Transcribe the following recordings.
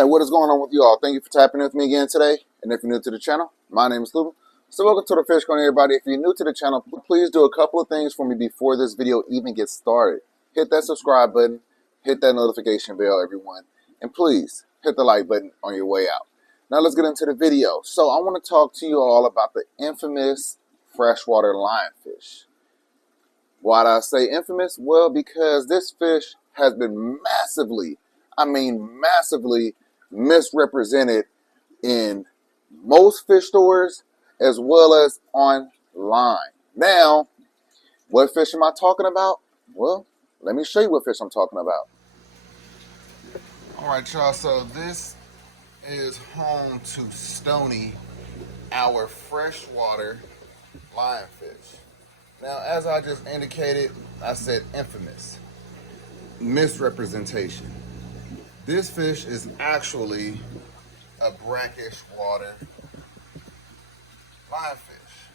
Hey, what is going on with you all? Thank you for tapping in with me again today. And if you're new to the channel, my name is Luba. So welcome to the Fish Corner, everybody. If you're new to the channel, please do a couple of things for me before this video even gets started. Hit that subscribe button, hit that notification bell, everyone. And please hit the like button on your way out. Now let's get into the video. So I want to talk to you all about the infamous freshwater lionfish. Why do I say infamous? Well, because this fish has been massively misrepresented in most fish stores as well as online. Now, what fish am I talking about? Well, let me show you what fish I'm talking about. All right, y'all, so this is home to Stony, our freshwater lionfish. Now, as I just indicated, I said infamous. Misrepresentation. This fish is actually a brackish water lionfish.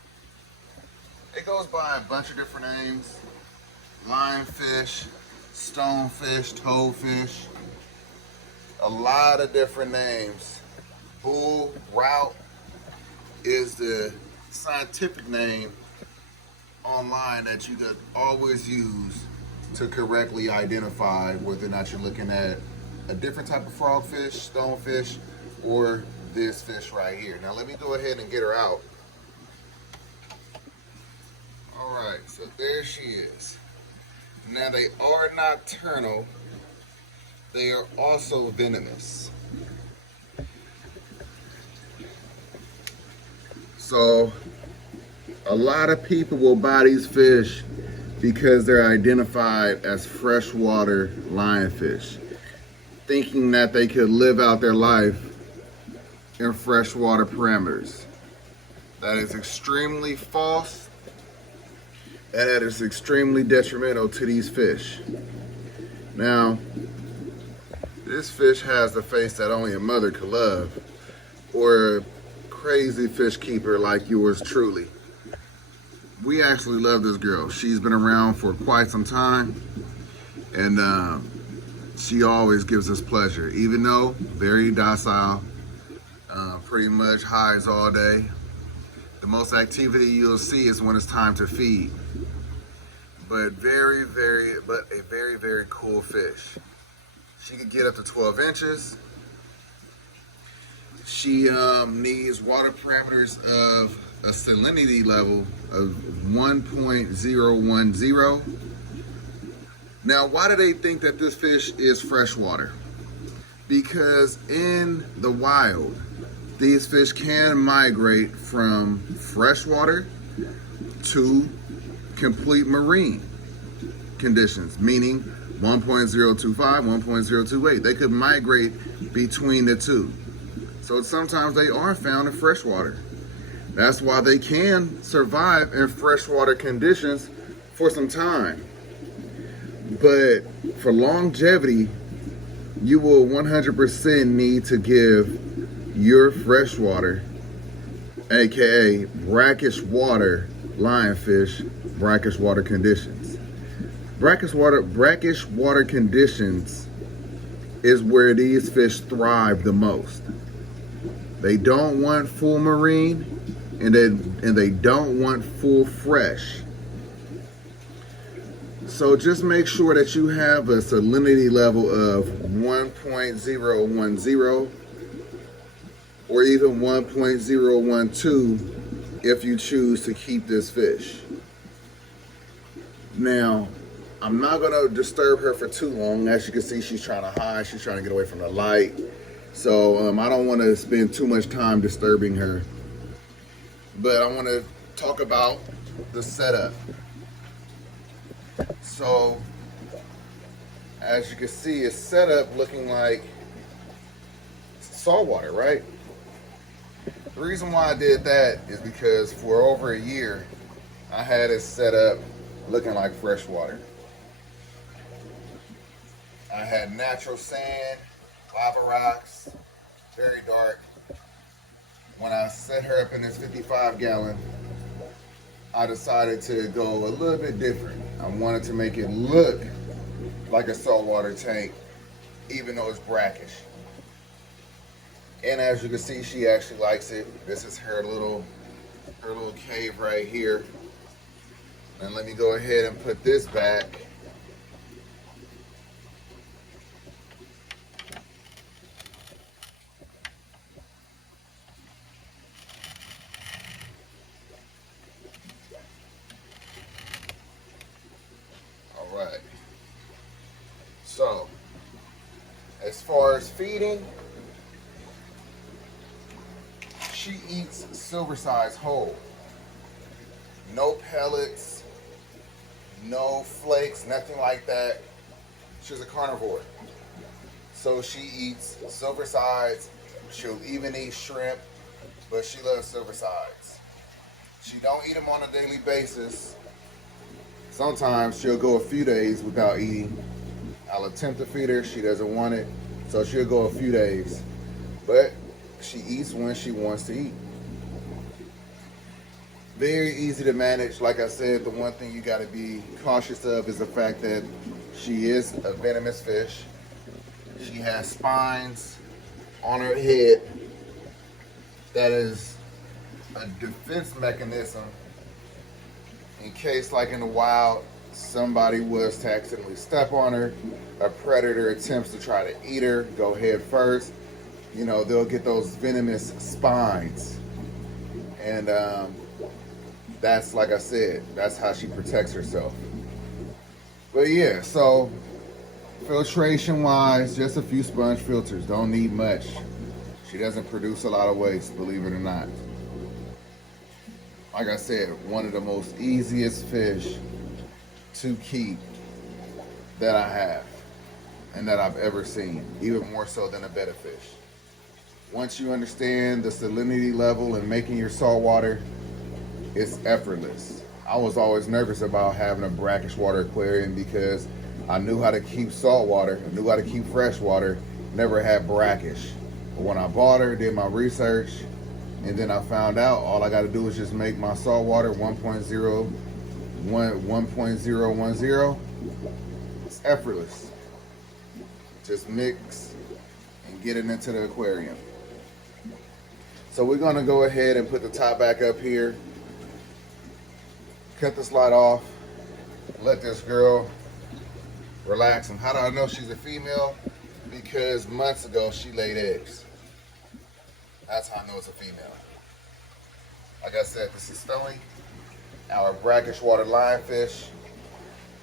It goes by a bunch of different names: lionfish, stonefish, toadfish, a lot of different names. Bullrout is the scientific name online that you could always use to correctly identify whether or not you're looking at a different type of frogfish, stonefish, or this fish right here. Now let me go ahead and get her out. All right, so there she is. Now they are nocturnal. They are also venomous. So a lot of people will buy these fish because they're identified as freshwater lionfish, thinking that they could live out their life in freshwater parameters. That is extremely false, and that is extremely detrimental to these fish. Now, this fish has the face that only a mother could love, or a crazy fish keeper like yours truly. We actually love this girl. She's been around for quite some time, and she always gives us pleasure, even though very docile, pretty much hides all day. The most activity you'll see is when it's time to feed. But a very, very cool fish. She can get up to 12 inches. She needs water parameters of a salinity level of 1.010. Now, why do they think that this fish is freshwater? Because in the wild, these fish can migrate from freshwater to complete marine conditions, meaning 1.025, 1.028. They could migrate between the two. So sometimes they are found in freshwater. That's why they can survive in freshwater conditions for some time. But for longevity, you will 100% need to give your freshwater, aka brackish water lionfish, brackish water conditions. Brackish water conditions is where these fish thrive the most. They don't want full marine, and they don't want full fresh. So just make sure that you have a salinity level of 1.010 or even 1.012 if you choose to keep this fish. Now, I'm not gonna disturb her for too long. As you can see, she's trying to hide, she's trying to get away from the light. So I don't want to spend too much time disturbing her. But I want to talk about the setup. So, as you can see, it's set up looking like saltwater, right? The reason why I did that is because for over a year, I had it set up looking like freshwater. I had natural sand, lava rocks, very dark. When I set her up in this 55-gallon, I decided to go a little bit different. I wanted to make it look like a saltwater tank, even though it's brackish. And as you can see, she actually likes it. This is her little cave right here. And let me go ahead and put this back. All right. So, as far as feeding, she eats silver size whole. No pellets, no flakes, nothing like that. She's a carnivore. So she eats silver sides. She'll even eat shrimp, but she loves silver sides. She don't eat them on a daily basis. Sometimes she'll go a few days without eating. I'll attempt to feed her. She doesn't want it, so she'll go a few days. But she eats when she wants to eat. Very easy to manage. Like I said, the one thing you got to be cautious of is the fact that she is a venomous fish. She has spines on her head that is a defense mechanism in case, like in the wild, somebody was to accidentally step on her, a predator attempts to try to eat her, go head first, you know, they'll get those venomous spines. And that's, like I said, that's how she protects herself. But yeah, so filtration wise, just a few sponge filters, don't need much. She doesn't produce a lot of waste, believe it or not. Like I said, one of the most easiest fish to keep that I have and that I've ever seen, even more so than a betta fish. Once you understand the salinity level and making your salt water, it's effortless. I was always nervous about having a brackish water aquarium because I knew how to keep salt water, I knew how to keep fresh water, never had brackish. But when I bought her, did my research, and then I found out all I got to do is just make my salt water 1.010. It's effortless. Just mix and get it into the aquarium. So we're going to go ahead and put the top back up here. Cut this light off. Let this girl relax. And how do I know she's a female? Because months ago she laid eggs. That's how I know it's a female. Like I said, this is Stony, our brackish water lionfish.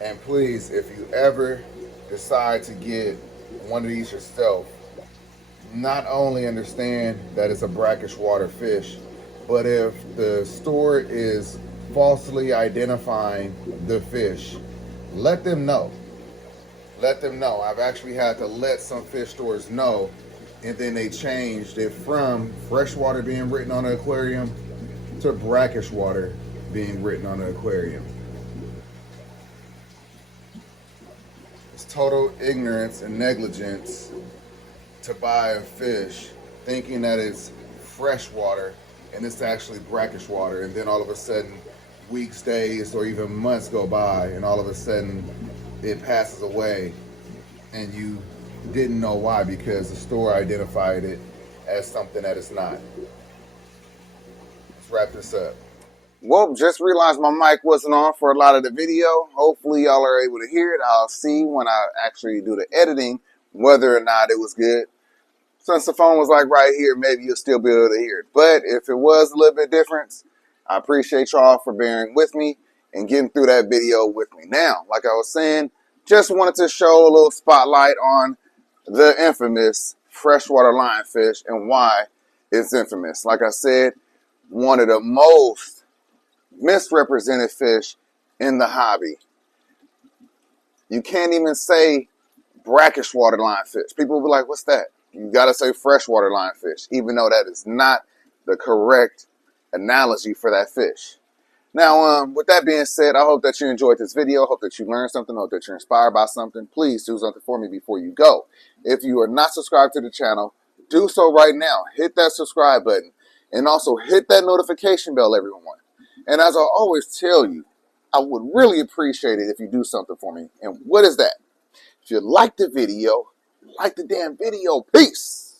And please, if you ever decide to get one of these yourself, not only understand that it's a brackish water fish, but if the store is falsely identifying the fish, let them know. Let them know. I've actually had to let some fish stores know, and then they changed it from freshwater being written on the aquarium to brackish water being written on the aquarium. It's total ignorance and negligence to buy a fish thinking that it's fresh water and it's actually brackish water, and then all of a sudden weeks, days, or even months go by and all of a sudden it passes away and you didn't know why because the store identified it as something that it's not. Let's wrap this up. Well, just realized my mic wasn't on for a lot of the video. Hopefully y'all are able to hear it. I'll see when I actually do the editing whether or not it was good. Since the phone was like right here, maybe you'll still be able to hear it. But if it was a little bit different, I appreciate y'all for bearing with me and getting through that video with me. Now, like I was saying, just wanted to show a little spotlight on the infamous freshwater lionfish and why it's infamous. Like I said, one of the most misrepresented fish in the hobby. You can't even say brackish water lionfish. People will be like, what's that? You gotta say freshwater lionfish, even though that is not the correct analogy for that fish. Now, with that being said, I hope that you enjoyed this video. I hope that you learned something. I hope that you're inspired by something. Please do something for me before you go. If you are not subscribed to the channel, do so right now. Hit that subscribe button and also hit that notification bell, everyone. And as I always tell you, I would really appreciate it if you do something for me. And what is that? If you like the video, like the damn video. Peace.